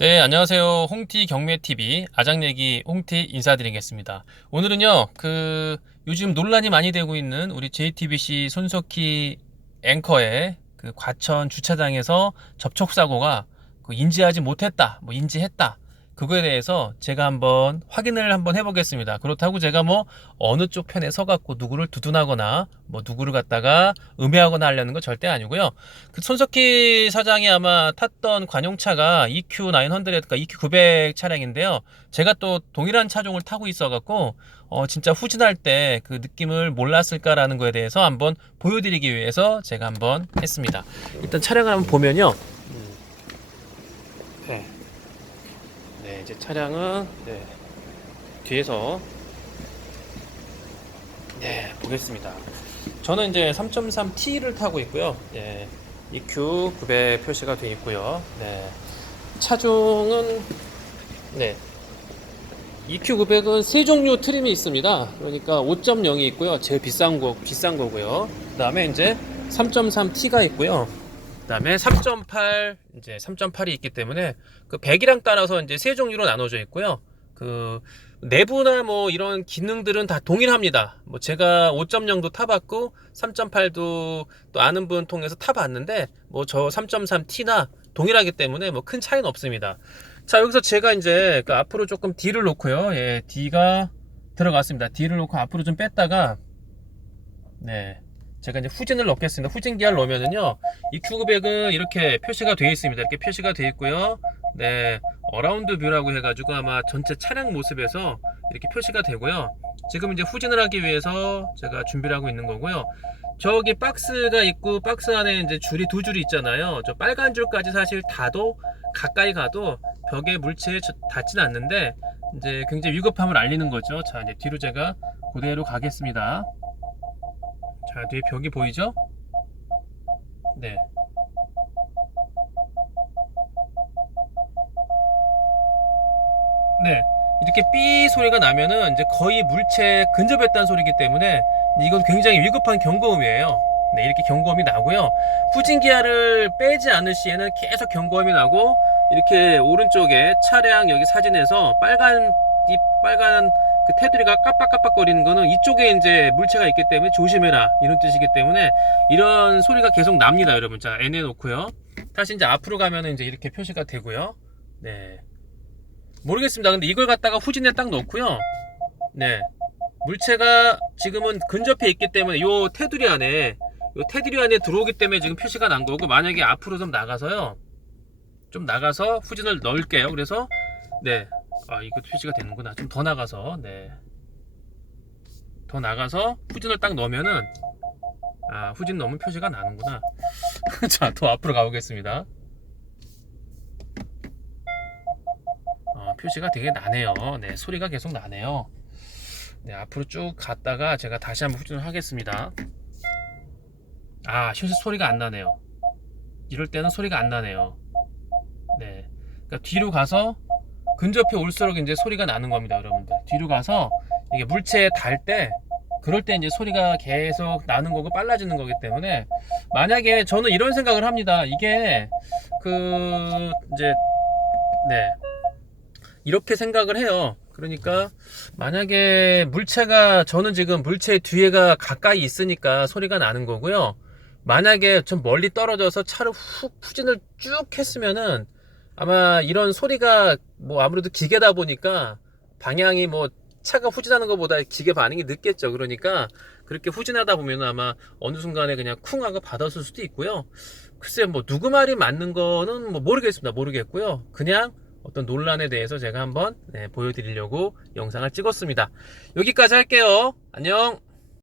네, 안녕하세요. 홍티 경매TV 아장내기 홍티 인사드리겠습니다. 오늘은요, 그, 요즘 논란이 많이 되고 있는 우리 JTBC 손석희 앵커의 그 과천 주차장에서 접촉사고가 그 인지하지 못했다, 뭐 인지했다. 그거에 대해서 제가 한번 확인을 한번 해보겠습니다. 그렇다고 제가 뭐 어느 쪽 편에 서갖고 누구를 두둔하거나 뭐 누구를 갖다가 음해하거나 하려는 건 절대 아니고요. 그 손석희 사장이 아마 탔던 관용차가 EQ900, 그러니까 EQ900 차량인데요. 제가 또 동일한 차종을 타고 있어갖고, 어, 진짜 후진할 때 그 느낌을 몰랐을까라는 거에 대해서 한번 보여드리기 위해서 제가 한번 했습니다. 일단 차량을 한번 보면요. 네. 네, 이제 차량은, 네, 뒤에서, 네, 보겠습니다. 저는 이제 3.3T를 타고 있고요. 예, EQ 900 표시가 되어 있고요. 네. 차종은 네. EQ 900은 세 종류 트림이 있습니다. 그러니까 5.0이 있고요. 제일 비싼 거 비싼 거고요. 그다음에 이제 3.3T가 있고요. 그다음에 3.8 이제 3.8이 있기 때문에 그 100이랑 따라서 이제 세 종류로 나눠져 있고요. 그 내부나 뭐 이런 기능들은 다 동일합니다. 뭐 제가 5.0도 타봤고 3.8도 또 아는 분 통해서 타봤는데 뭐 저 3.3T나 동일하기 때문에 뭐 큰 차이는 없습니다. 자 여기서 제가 이제 그 앞으로 조금 D를 놓고요. 예, D가 들어갔습니다. D를 놓고 앞으로 좀 뺐다가 네. 제가 이제 후진을 넣겠습니다. 후진 기어를 넣으면은요, 이 Q900은 이렇게 표시가 되어 있습니다. 이렇게 표시가 되어 있고요. 네, 어라운드 뷰라고 해가지고 아마 전체 차량 모습에서 이렇게 표시가 되고요. 지금 이제 후진을 하기 위해서 제가 준비를 하고 있는 거고요. 저기 박스가 있고 박스 안에 이제 줄이 두 줄이 있잖아요. 저 빨간 줄까지 사실 닿도 가까이 가도 벽에 물체에 저- 닿진 않는데 이제 굉장히 위급함을 알리는 거죠. 자, 이제 뒤로 제가 그대로 가겠습니다. 자, 뒤에 벽이 보이죠? 네. 네. 이렇게 삐 소리가 나면은 이제 거의 물체에 근접했다는 소리이기 때문에 이건 굉장히 위급한 경고음이에요. 네, 이렇게 경고음이 나고요. 후진 기아를 빼지 않을 시에는 계속 경고음이 나고 이렇게 오른쪽에 차량 여기 사진에서 빨간 이 빨간 그 테두리가 깜빡깜빡거리는 거는 이쪽에 이제 물체가 있기 때문에 조심해라 이런 뜻이기 때문에 이런 소리가 계속 납니다, 여러분. 자, N 해 놓고요. 다시 이제 앞으로 가면은 이제 이렇게 표시가 되고요. 네. 모르겠습니다. 근데 이걸 갖다가 후진에 딱 넣고요. 네. 물체가 지금은 근접해 있기 때문에 요 테두리 안에 요 테두리 안에 들어오기 때문에 지금 표시가 난 거고 만약에 앞으로 좀 나가서요. 좀 나가서 후진을 넣을게요. 그래서 네. 아, 이거 표시가 되는구나. 좀 더 나가서 네. 더 나가서 후진을 딱 넣으면은 아, 후진 넣으면 표시가 나는구나. 자, 더 앞으로 가보겠습니다. 어, 표시가 되게 나네요. 네, 소리가 계속 나네요. 네, 앞으로 쭉 갔다가 제가 다시 한번 후진을 하겠습니다. 아, 현실 소리가 안 나네요. 이럴 때는 소리가 안 나네요. 네. 그러니까 뒤로 가서 근접해 올수록 이제 소리가 나는 겁니다, 여러분들. 뒤로 가서 이게 물체에 닿을 때 그럴 때 이제 소리가 계속 나는 거고 빨라지는 거기 때문에 만약에 저는 이런 생각을 합니다. 이게 그 이제 네. 이렇게 생각을 해요. 그러니까 만약에 물체가 저는 지금 물체 뒤에가 가까이 있으니까 소리가 나는 거고요. 만약에 좀 멀리 떨어져서 차를 훅 후진을 쭉 했으면은 아마 이런 소리가 뭐 아무래도 기계다 보니까 방향이 뭐 차가 후진하는 것보다 기계 반응이 늦겠죠. 그러니까 그렇게 후진하다 보면 아마 어느 순간에 그냥 쿵 하고 받았을 수도 있고요. 글쎄 뭐 누구 말이 맞는 거는 뭐 모르겠습니다. 모르겠고요. 그냥 어떤 논란에 대해서 제가 한번 네, 보여드리려고 영상을 찍었습니다. 여기까지 할게요. 안녕.